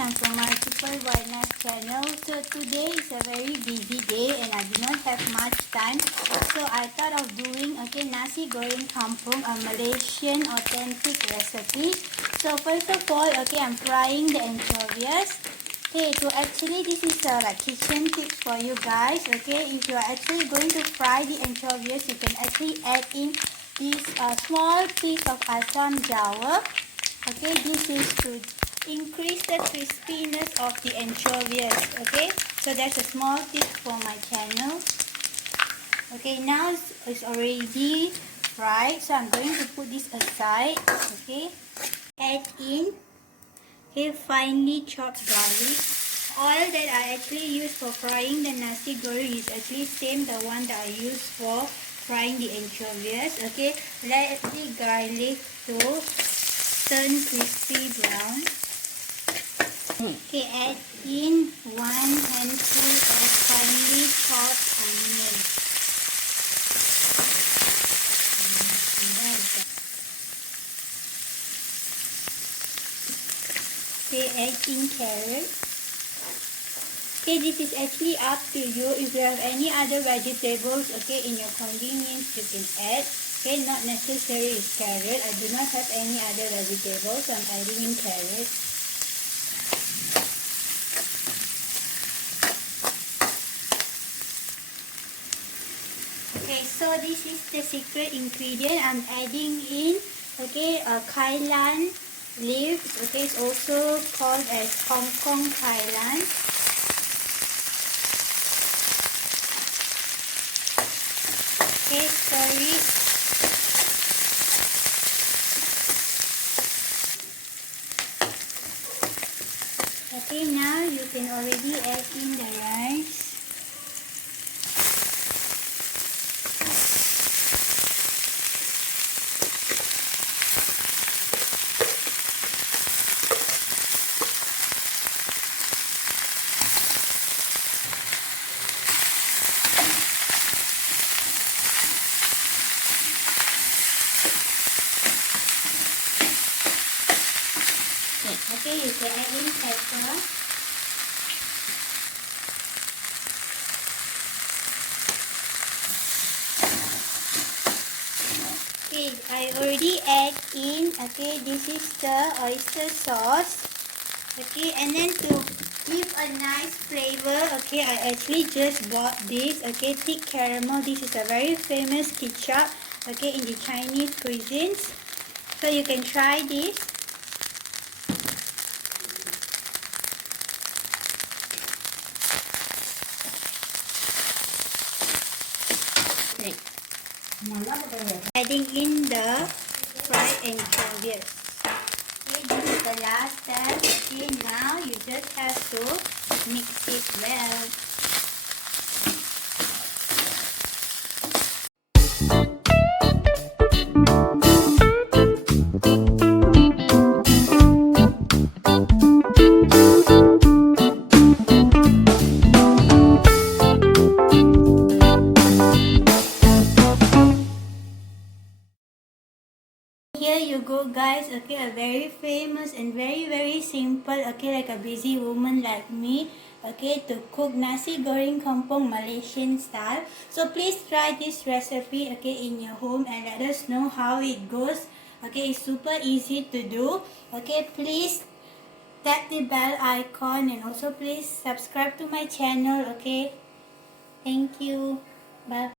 I'm from Multiple Wildlife channel. So today is a very busy day and I do not have much time. So I thought of doing nasi goreng kampung, a Malaysian authentic recipe. So first of all, I'm frying the anchovies. So actually this is like kitchen tips for you guys. If you are actually going to fry the anchovies, you can actually add in this small piece of asam jawa. This is to increase the crispiness of the anchovies. So that's a small tip for my channel. Now it's already fried, so I'm going to put this aside. Add in finely chopped garlic. Oil that I actually use for frying the nasi goreng is actually same the one that I use for frying the anchovies. Let the garlic to turn crispy brown. Add in 1 handful of finely chopped onion. Add in carrot. This is actually up to you. If you have any other vegetables, in your convenience, you can add. Not necessary is carrot. I do not have any other vegetables, so I'm adding in carrot. So this is the secret ingredient. I'm adding in kai lan leaves. It's also called as Hong Kong kai lan. Stir it. Now you can already add in the rice. You can add in pepper. I already add in, this is the oyster sauce. And then to give a nice flavor, I actually just bought this, thick caramel. This is a very famous ketchup, in the Chinese cuisines. So you can try this. Adding in the fried anchovies. This is the last step. Now you just have to mix it well. Here you go guys, a very famous and very simple, like a busy woman like me, to cook nasi goreng kampung Malaysian style. So please try this recipe, in your home and let us know how it goes. It's super easy to do. Please tap the bell icon and also please subscribe to my channel. Thank you. Bye.